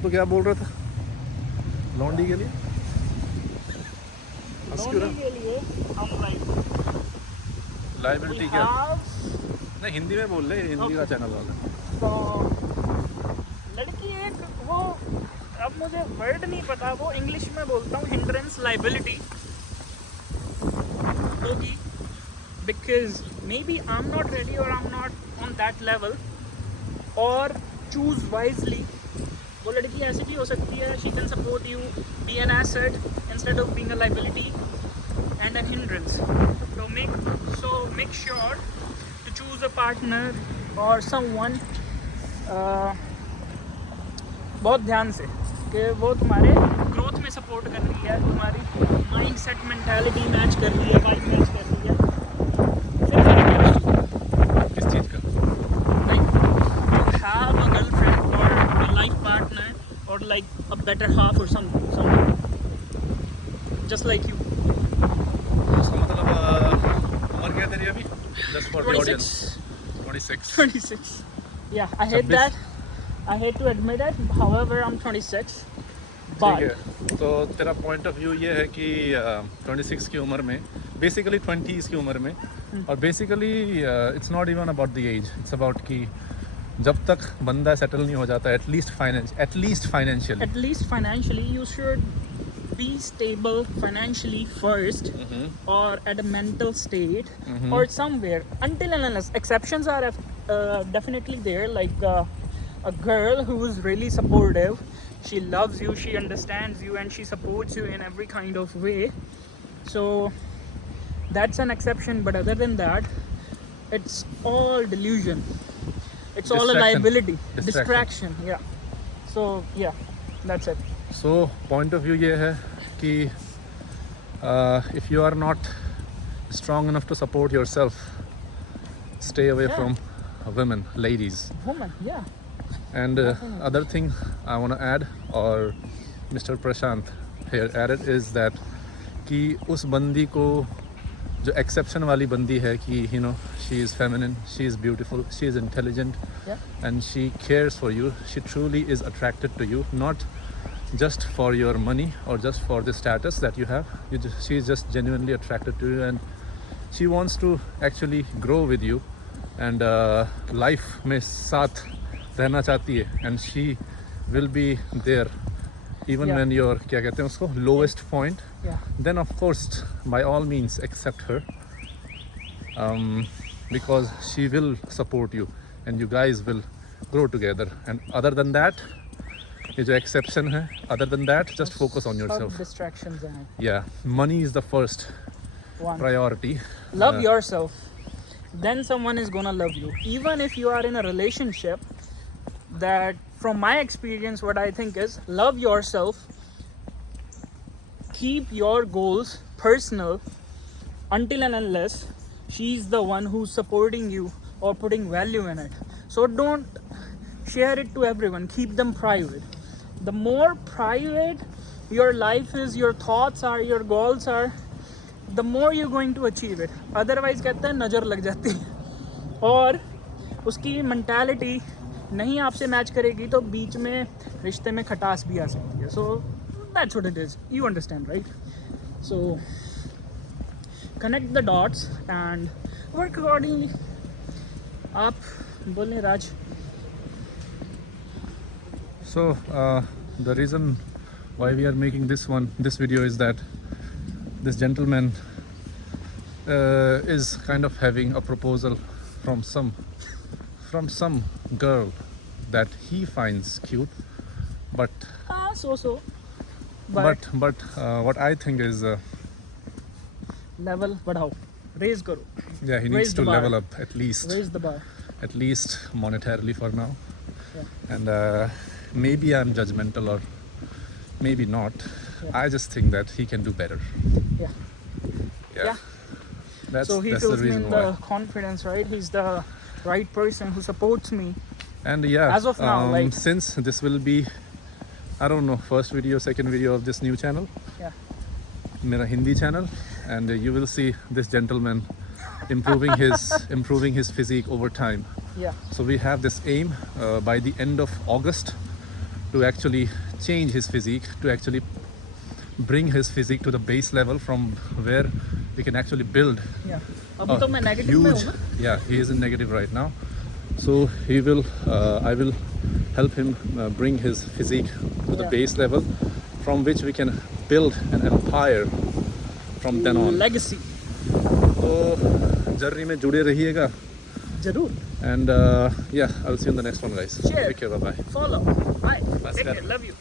हाँ तो क्या बोल रहा था लॉन्डी के लिए लॉन्ड्री के लिए हम लाइबिलिटी क्या नहीं हिंदी में बोल ले हिंदी का चैनल वाला तो लड़की एक वो अब मुझे वर्ड नहीं पता वो इंग्लिश में बोलता हूँ हिंड्रेंस लाइबिलिटी होगी because maybe I am not ready और I am not on that level और चूज वाइजली वो लड़की ऐसी भी हो सकती है she can support you be an asset instead of being a liability and an hindrance तो make sure to choose a partner और समवन बहुत ध्यान से कि वो तुम्हारे ग्रोथ में सपोर्ट कर रही है तुम्हारी माइंड सेट मेंटालिटी मैच कर रही है वाइब मैच कर रही है किस चीज़ का have a girlfriend or a life partner or like a better half or someone just like you. उसका मतलब उम्र क्या है तेरी अभी just for the 26. audience 26 26. Yeah, I hate 26. that. I hate to admit it. However, I'm 26. ठीक But है तो तेरा पॉइंट ऑफ व्यू ये है कि 26 की उम्र में बेसिकली 20s की उम्र में और basically it's not even about the age it's about कि जब तक बंदा सेटल नहीं हो जाता at least financially at least financially, you should be stable financially first, or at a mental state, or somewhere. Until and unless exceptions are definitely there, like a girl who is really supportive, she loves you, she understands you, and she supports you in every kind of way. So that's an exception. But other than that, it's all delusion. It's all a Distraction. liability, Distraction. distraction. Yeah. So yeah, that's it. So point of view ये है कि if you are not strong enough to support yourself stay away Yeah. From women ladies Woman, yeah. and other thing I want to add or Mr. Prashant here added is that कि उस बंदी को जो exception वाली बंदी है कि you know she is feminine she is beautiful she is intelligent Yeah. and she cares for you she truly is attracted to you not just for your money or just for the status that you have she is just genuinely attracted to you and she wants to actually grow with you and life में साथ रहना चाहती है and she will be there even Yeah. when you're क्या कहते हैं उसको lowest point Yeah. then of course by all means accept her because she will support you and you guys will grow together and other than that ये जो exception है other than that just focus on सब yourself distractions हैं. yeah money is the first One. priority Love yourself. Then someone is gonna love you. Even if you are in a relationship, that from my experience, what I think is love yourself. Keep your goals personal until and unless she's the one who's supporting you or putting value in it. So don't share it to everyone. Keep them private. The more private your life is, your thoughts are, your goals are, the more you're going to achieve it. Otherwise कहते हैं नज़र लग जाती है और उसकी mentality नहीं आपसे मैच करेगी तो बीच में रिश्ते में खटास भी आ सकती है. So that's what it is. You understand, right? So connect the dots and work accordingly. आप बोलें राज. so the reason why we are making this video is that this gentleman is kind of having a proposal from some girl that he finds cute but So but what I think is level बढ़ाओ, raise करो, yeah he Raise needs the to bar. level up raise the bar. at least monetarily for now Yeah. and maybe I'm judgmental or maybe not Yeah. I just think that he can do better Yeah. yeah that's So he that's the fills me reason in why the confidence, right? He's the right person who supports me. and yeah As of now, like- since this will be I don't know first video second video of this new channel Yeah. mera Hindi channel and you will see this gentleman improving his physique over time Yeah. so we have this aim by the end of August to actually change his physique, to actually bring his physique to the base level from where we can actually build Yeah. अभी तो मैं a negative में हूँ huge, ना. yeah, he is in negative right now, so he will I will help him bring his physique to the Yeah. base level from which we can build an empire from then on. Legacy. तो journey में जुड़े रहिएगा, जरूर. and yeah, I'll see you in the next one, guys. Sure. Take care, bye bye. Follow. Bye. Bye, Take sir. care. Love you.